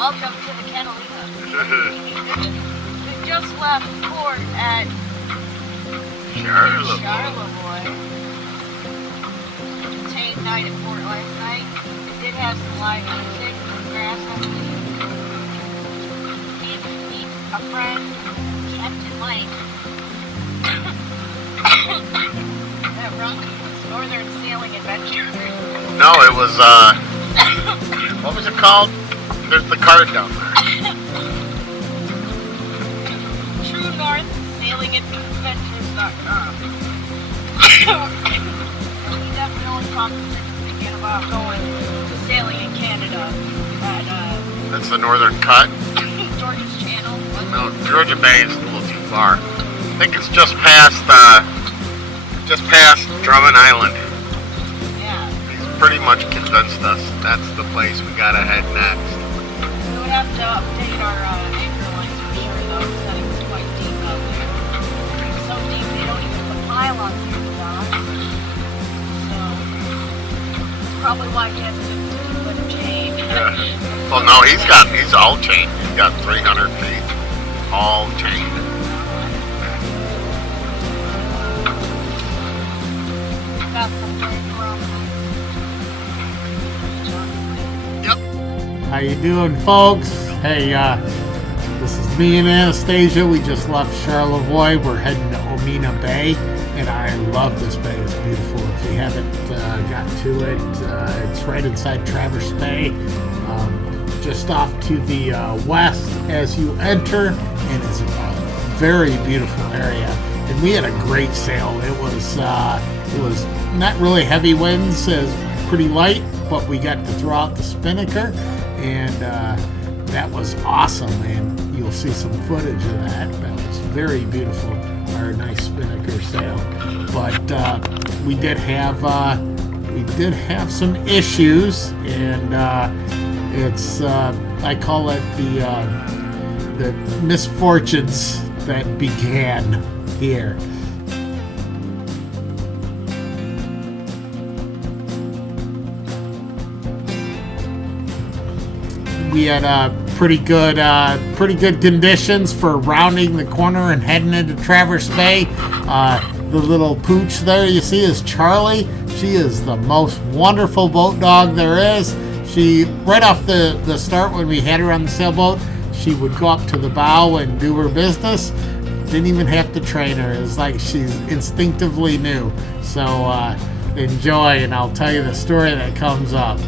Welcome to the Catalina. We just left port at Charlevoix. Tame night at port last night. We did have some live music and grass on the meet a friend, Captain Mike. That run was Northern Sailing Adventure. No, it was, what was it called? There's the card down there. True North Sailing Adventures.com. We definitely talked thinking about going to sailing in Canada at, That's the Northern Cut? George's Channel. No, Georgia Bay is a little too far. I think it's just past Drummond Island. Yeah. He's pretty much convinced us that's the place we gotta head next. We would have to update our anchor lines for sure, though, because it's quite deep out there. It's so deep they don't even put pylons here to dock. So, that's probably why he has to put a chain. Yeah. Well, no, he's all chained. He's got 300 feet, all chained. Yep. How you doing, folks? Hey, this is me and Anastasia. We just left Charlevoix. We're heading to Omena Bay, and I love this bay. It's beautiful. If you haven't gotten to it, it's right inside Traverse Bay, just off to the west as you enter, and it's a very beautiful area. And we had a great sail. It was not really heavy winds, as pretty light, but we got to throw out the spinnaker, and that was awesome. And you'll see some footage of that. That was very beautiful. Our nice spinnaker sail, but we did have some issues, and it's I call it the misfortunes that began here. We had pretty good conditions for rounding the corner and heading into Traverse Bay. The little pooch there you see is Charlie. She is the most wonderful boat dog there is. She, right off the start when we had her on the sailboat, she would go up to the bow and do her business. Didn't even have to train her. It's like she's instinctively knew. So enjoy, and I'll tell you the story that comes up.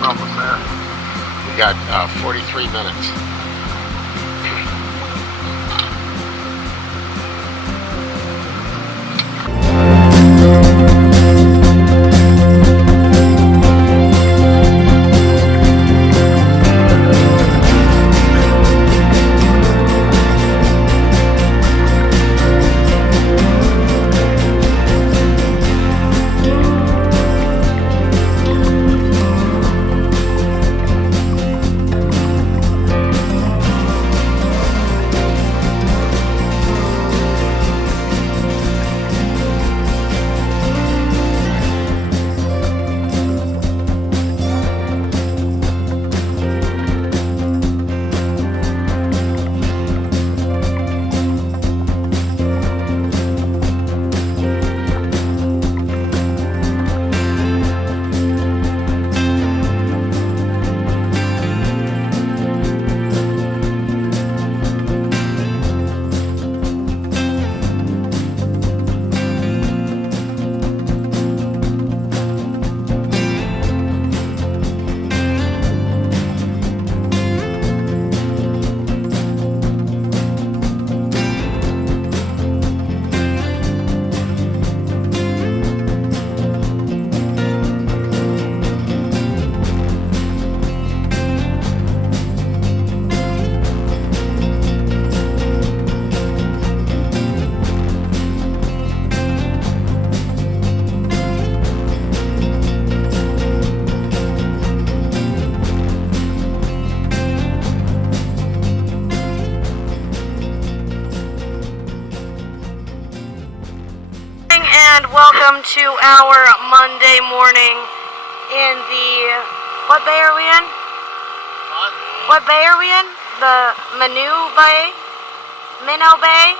Almost there. We got 43 minutes. welcome to our Monday morning in the, what bay are we in? What bay are we in? The Minnow Bay? Minnow Bay?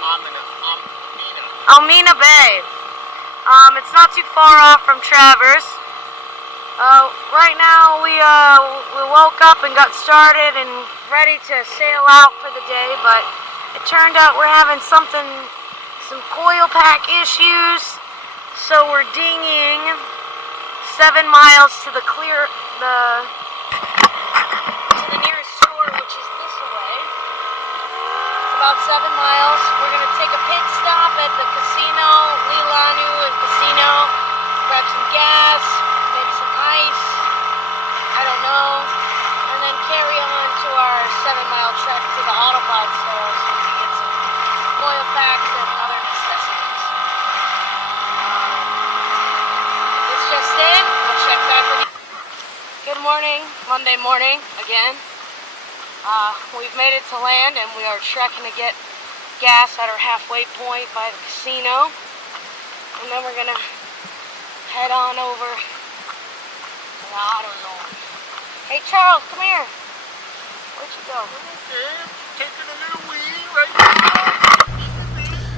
Omena Bay. It's not too far off from Traverse. Right now we woke up and got started and ready to sail out for the day, but it turned out we're having some coil pack issues, so we're dinging 7 miles to the nearest store, which is this way. It's about 7 miles. We're gonna take a pit stop at the casino, Lilanu and Casino, grab some gas, maybe some ice, I don't know, and then carry on to our 7-mile trek to the Autobot store so we can get some oil packs and other necessities. This just in, we'll check back with you. Good morning, Monday morning again. We've made it to land and we are trekking to get gas at our halfway point by the casino. And then we're gonna head on over to the auto zone. Hey Charles, come here. Where'd you go? Taking a little wee right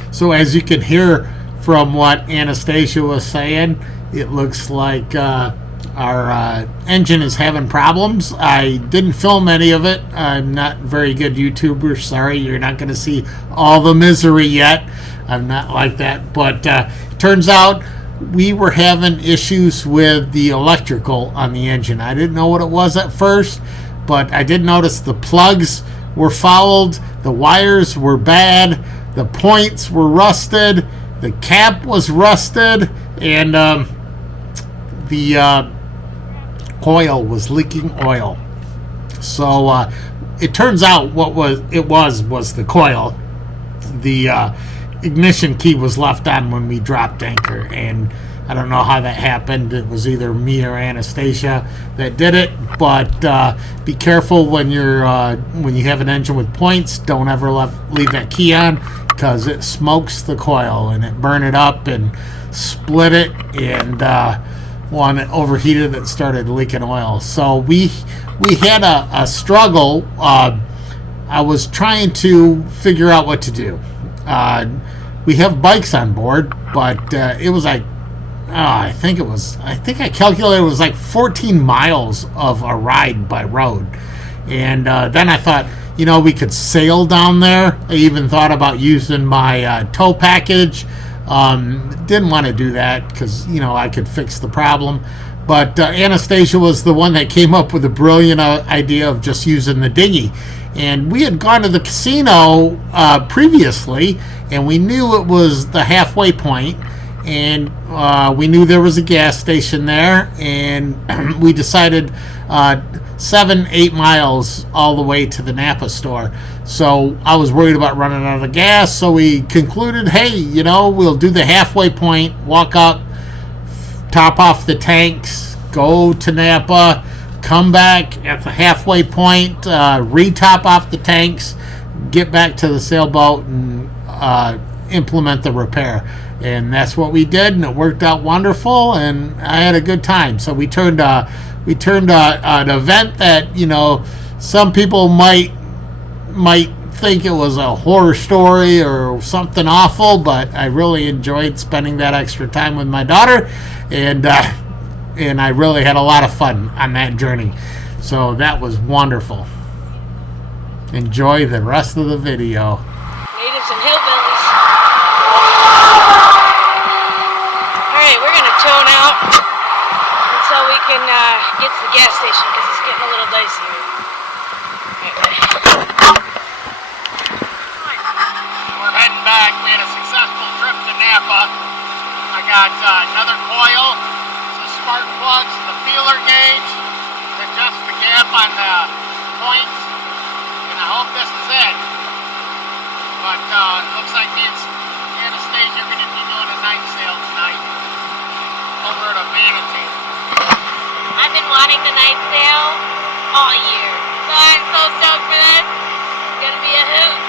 now. So as you can hear from what Anastasia was saying, it looks like our engine is having problems. I didn't film any of it. I'm not a very good YouTuber. Sorry, you're not going to see all the misery yet. I'm not like that. But turns out we were having issues with the electrical on the engine. I didn't know what it was at first, but I did notice the plugs were fouled, the wires were bad, the points were rusted, the cap was rusted, and the coil was leaking oil. So it turns out what it was the coil. The ignition key was left on when we dropped anchor, and I don't know how that happened. It was either me or Anastasia that did it, but be careful when you have an engine with points. Don't ever leave that key on, because it smokes the coil and it burned it up and split it, and when it overheated, it started leaking oil. So we had a struggle. I was trying to figure out what to do. We have bikes on board, but it was like I think I calculated it was like 14 miles of a ride by road. And then I thought, we could sail down there. I even thought about using my tow package. Didn't want to do that because I could fix the problem, but Anastasia was the one that came up with the brilliant idea of just using the dinghy. And we had gone to the casino previously, and we knew it was the halfway point, and we knew there was a gas station there, and we decided 7-8 miles all the way to the Napa store. So I was worried about running out of gas, so we concluded, hey, we'll do the halfway point, walk up, top off the tanks, go to Napa, come back at the halfway point, re-top off the tanks, get back to the sailboat, and implement the repair. And that's what we did, and it worked out wonderful, and I had a good time. So we turned an event that some people might think it was a horror story or something awful, but I really enjoyed spending that extra time with my daughter, and I really had a lot of fun on that journey. So that was wonderful. Enjoy the rest of the video. Natives and hillbillies. Alright, we're gonna tone out until we can get to the gas station because it's getting a little dicey here. We're heading back. We had a successful trip to Napa. I got another coil, some spark plugs, the feeler gauge to adjust the gap on the points, and I hope this is it. But looks like me and Anastasia are going to be doing a night sail tonight over at Omena Bay. I've been wanting the night sail all year, so I'm so stoked for this. It's gonna be a hoot.